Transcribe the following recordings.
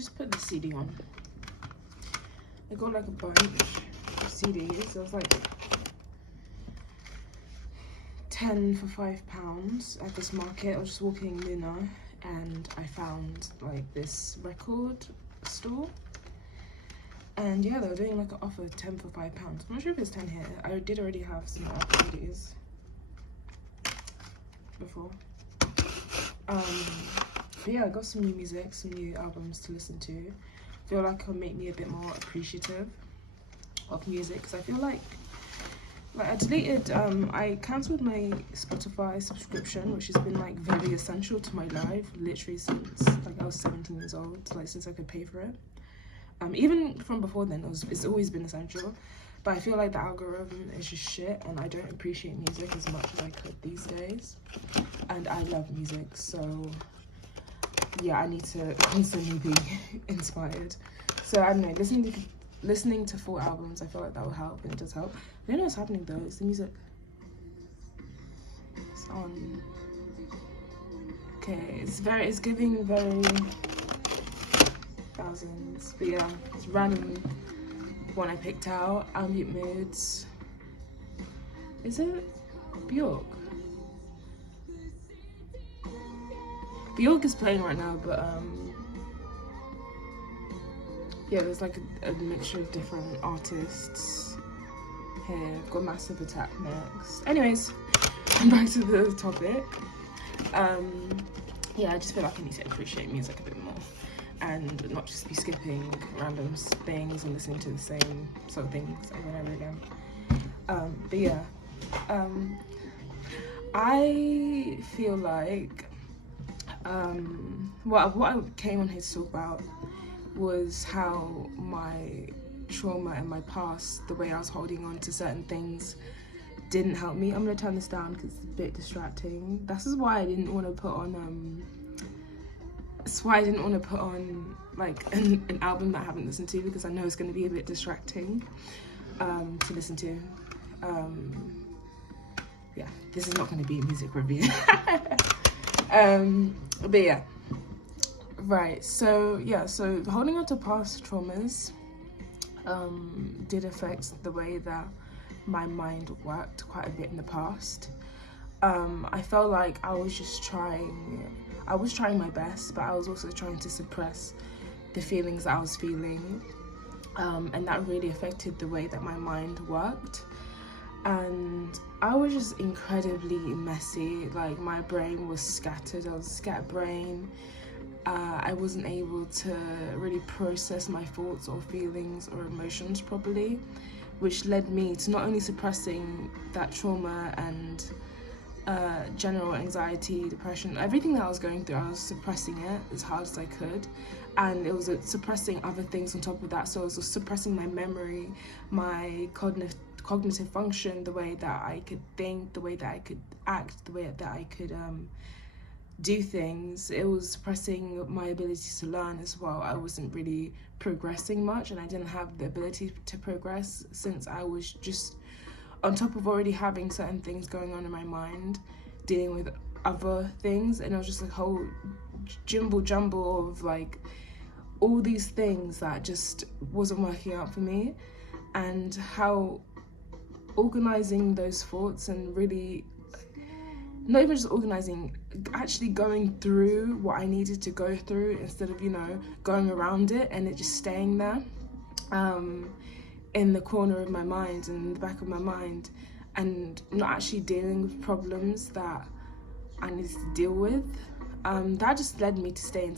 just put the CD on. I got like a bunch of CDs. It was like 10 for £5 at this market. I was just walking in Luna and I found like this record store. And yeah, they were doing like an offer 10 for £5. I'm not sure if it's 10 here. I did already have some other CDs before. But yeah, I got some new music, some new albums to listen to. I feel like it'll make me a bit more appreciative of music, because I feel like I deleted, I cancelled my Spotify subscription, which has been like very essential to my life, literally since like I was 17 years old, like since I could pay for it. Even from before then, it's always been essential. But I feel like the algorithm is just shit, and I don't appreciate music as much as I could these days. And I love music, so yeah, I need to constantly be inspired. So I don't know, listening to full albums, I feel like that will help, and it does help. I don't know what's happening though. It's the music. It's on. Okay, it's giving very thousands. But yeah, it's random one I picked out. Ambient moods. Is it Bjork? Bjork is playing right now, but yeah, there's like a mixture of different artists here. I've got Massive Attack next. Anyways, back to the topic. Yeah, I just feel like I need to appreciate music a bit more and not just be skipping random things and listening to the same sort of things over and over again. But yeah, I feel like what I came on here to talk about was how my trauma and my past, the way I was holding on to certain things, didn't help me. I'm gonna turn this down because it's a bit distracting. This is why I didn't want to put on like an album that I haven't listened to, because I know it's going to be a bit distracting to listen to. Yeah, this is not going to be a music review. But yeah, right, so yeah, so holding on to past traumas did affect the way that my mind worked quite a bit in the past. I felt like I was trying my best, but I was also trying to suppress the feelings that I was feeling, and that really affected the way that my mind worked. And I was just incredibly messy. Like, my brain was scattered. I was a scatterbrain. I wasn't able to really process my thoughts or feelings or emotions properly, which led me to not only suppressing that trauma and general anxiety, depression, everything that I was going through. I was suppressing it as hard as I could, and it was suppressing other things on top of that. So it was suppressing my memory, my cognitive function, the way that I could think, the way that I could act, the way that I could do things. It was suppressing my ability to learn as well. I wasn't really progressing much, and I didn't have the ability to progress since I was just on top of already having certain things going on in my mind, dealing with other things, and it was just a whole jumble of like all these things that just wasn't working out for me. And how organizing those thoughts, and really not even just organizing, actually going through what I needed to go through instead of, going around it and it just staying there in the corner of my mind and in the back of my mind, and not actually dealing with problems that I needed to deal with. That just led me to stay in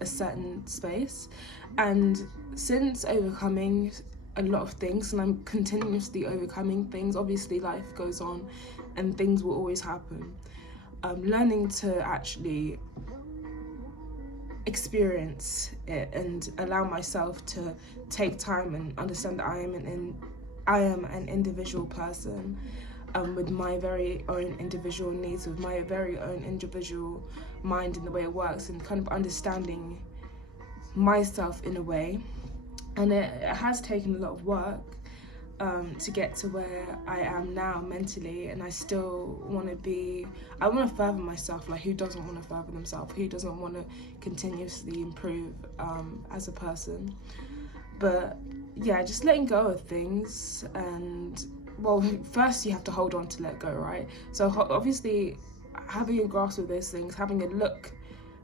a certain space. And since overcoming a lot of things, and I'm continuously overcoming things, obviously life goes on and things will always happen, learning to actually experience it and allow myself to take time and understand that I am an individual person, with my very own individual needs, with my very own individual mind and the way it works, and kind of understanding myself in a way. And it has taken a lot of work, to get to where I am now mentally, and I still want to be, I want to further myself. Like, who doesn't want to further themselves? Who doesn't want to continuously improve as a person? But yeah, just letting go of things. And well, first you have to hold on to let go, right? So obviously having a grasp of those things, having a look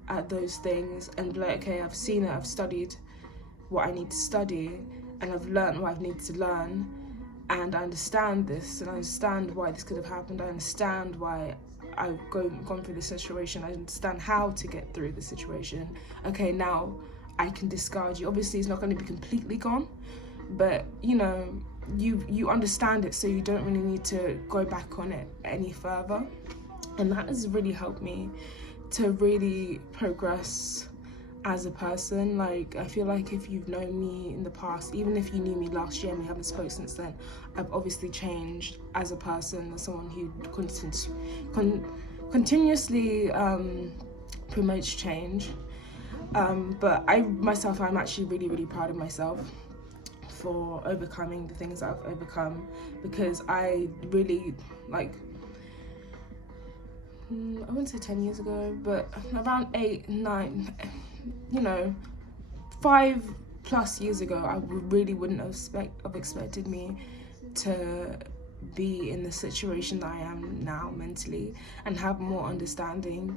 at those things and be like, okay, I've seen it, I've studied what I need to study, and I've learned what I need to learn, and I understand this, and I understand why this could have happened. I understand why I've gone through this situation. I understand how to get through the situation. Okay, now I can discard you. Obviously, it's not going to be completely gone, but you know, you understand it, so you don't really need to go back on it any further. And that has really helped me to really progress as a person. Like, I feel like if you've known me in the past, even if you knew me last year and we haven't spoken since then, I've obviously changed as a person, as someone who continuously promotes change. But I'm actually really, really proud of myself for overcoming the things that I've overcome, because I really, like, I wouldn't say 10 years ago, but around 8, 9, 5+ years ago, I really wouldn't have expected me to be in the situation that I am now mentally, and have more understanding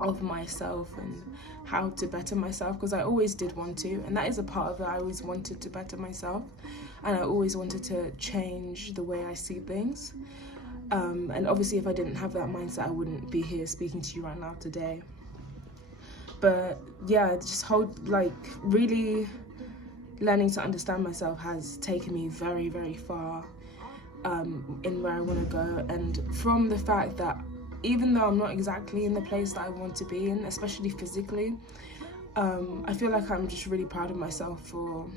of myself and how to better myself, because I always did want to, and that is a part of it. I always wanted to better myself, and I always wanted to change the way I see things. And obviously if I didn't have that mindset, I wouldn't be here speaking to you right now today. But yeah, just really learning to understand myself has taken me very, very far in where I want to go. And from the fact that even though I'm not exactly in the place that I want to be in, especially physically, I feel like I'm just really proud of myself for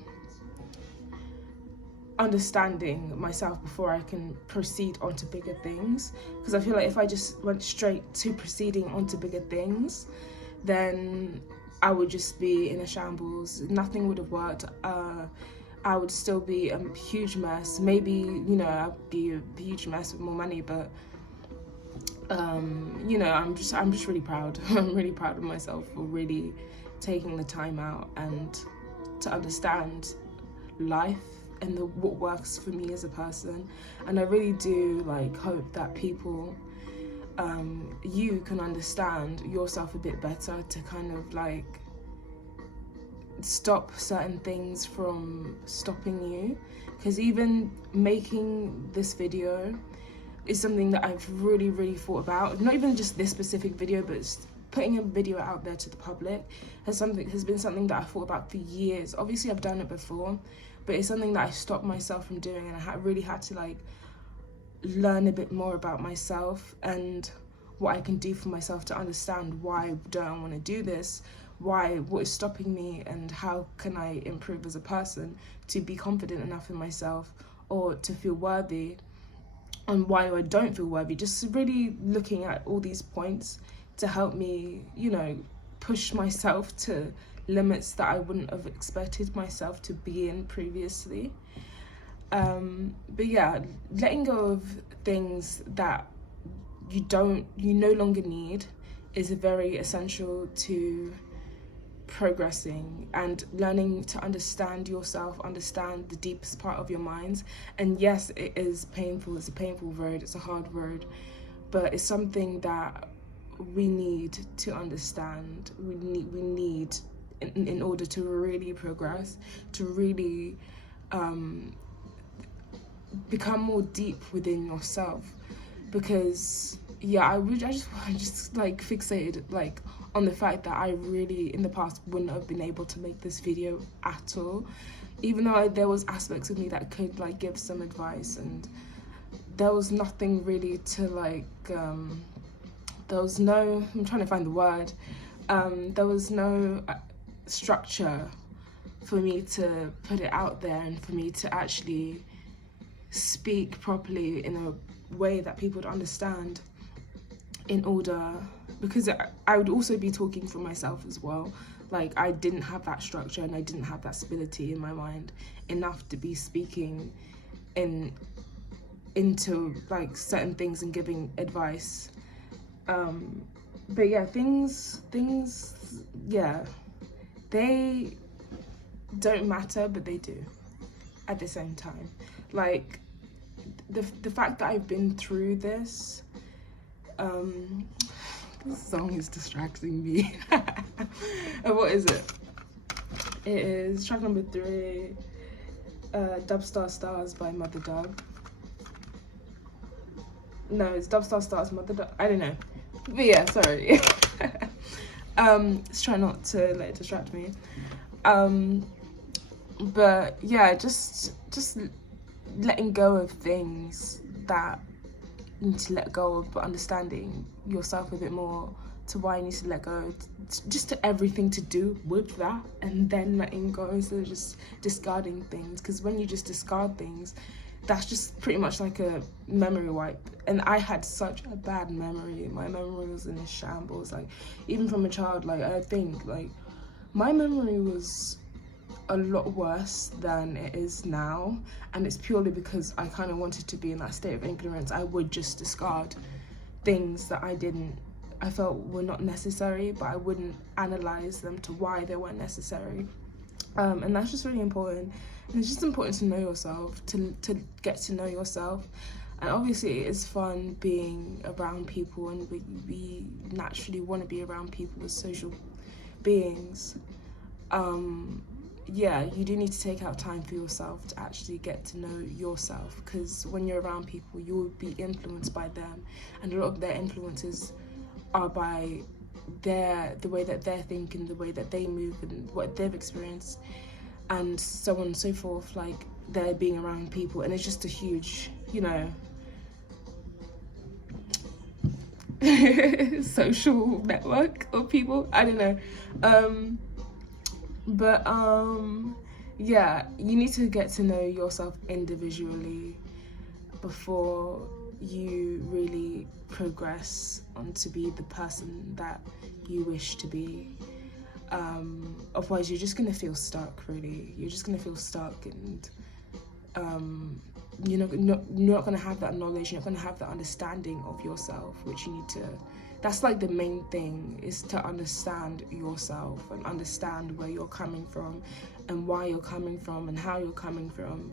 understanding myself before I can proceed onto bigger things. Because I feel like if I just went straight to proceeding onto bigger things, then I would just be in a shambles. Nothing would have worked. I would still be a huge mess. Maybe, I'd be a huge mess with more money, but I'm just really proud. I'm really proud of myself for really taking the time out and to understand life and what works for me as a person. And I really do hope that people, you can understand yourself a bit better, to kind of stop certain things from stopping you. Because even making this video is something that I've really, really thought about. Not even just this specific video, but putting a video out there to the public has been something that I thought about for years. Obviously I've done it before, but it's something that I stopped myself from doing, and I really had to learn a bit more about myself and what I can do for myself to understand why don't I want to do this, what is stopping me, and how can I improve as a person to be confident enough in myself or to feel worthy, and why I don't feel worthy. Just really looking at all these points to help me, push myself to limits that I wouldn't have expected myself to be in previously. But yeah, letting go of things that you no longer need is very essential to progressing and learning to understand yourself, understand the deepest part of your minds. And yes, it is painful. It's a painful road. It's a hard road, but it's something that we need to understand. We need in order to really progress, to really become more deep within yourself. Because yeah, I just fixated on the fact that I really in the past wouldn't have been able to make this video at all, even though there was aspects of me that could give some advice, and there was nothing really to there was no, I'm trying to find the word, there was no structure for me to put it out there and for me to actually speak properly in a way that people would understand, in order, because I would also be talking for myself as well. I didn't have that structure and I didn't have that stability in my mind enough to be speaking into like certain things and giving advice. But yeah, things, yeah, they don't matter, but they do at the same time. Like the fact that I've been through this, this song is distracting me. What is it? It is track number 3, Dub Star Stars by Mother Dub. No, it's Dub Star Stars Mother Dub. I don't know. But yeah, sorry. Let's try not to let it distract me. But yeah, just letting go of things that you need to let go of, but understanding yourself a bit more to why you need to let go, just to everything to do with that, and then letting go instead of just discarding things. Because when you just discard things, that's just pretty much like a memory wipe. And I had such a bad memory. My memory was in a shambles. Like, even from a child, like, I think, like, my memory was a lot worse than it is now. And it's purely because I kind of wanted to be in that state of ignorance. I would just discard things that I felt were not necessary, but I wouldn't analyze them to why they weren't necessary. And that's just really important. And it's just important to know yourself, to get to know yourself. And obviously it is fun being around people, and we naturally want to be around people as social beings. Yeah, you do need to take out time for yourself to actually get to know yourself, because when you're around people, you will be influenced by them, and a lot of their influences are by the way that they're thinking, the way that they move, and what they've experienced, and so on and so forth. Like, they're being around people, and it's just a huge, social network of people. I don't know. Yeah, you need to get to know yourself individually before you really progress on to be the person that you wish to be. Otherwise you're just gonna feel stuck, really. You're just gonna feel stuck, and you're not gonna have that knowledge, you're not gonna have that understanding of yourself, which you need to. That's like the main thing, is to understand yourself and understand where you're coming from and why you're coming from and how you're coming from,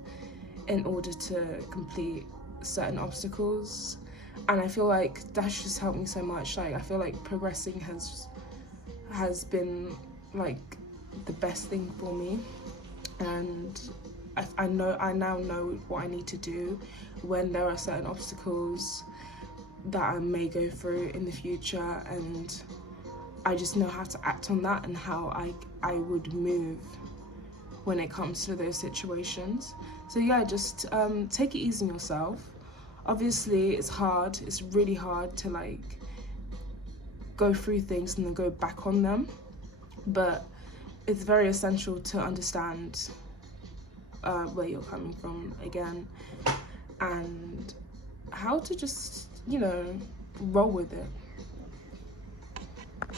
in order to complete certain obstacles. And I feel like that's just helped me so much. Like, I feel like progressing has been like the best thing for me, and I now know what I need to do when there are certain obstacles that I may go through in the future, and I just know how to act on that and how I would move when it comes to those situations. So yeah, just take it easy on yourself. Obviously it's hard, it's really hard to like go through things and then go back on them, but it's very essential to understand where you're coming from again, and how to just roll with it.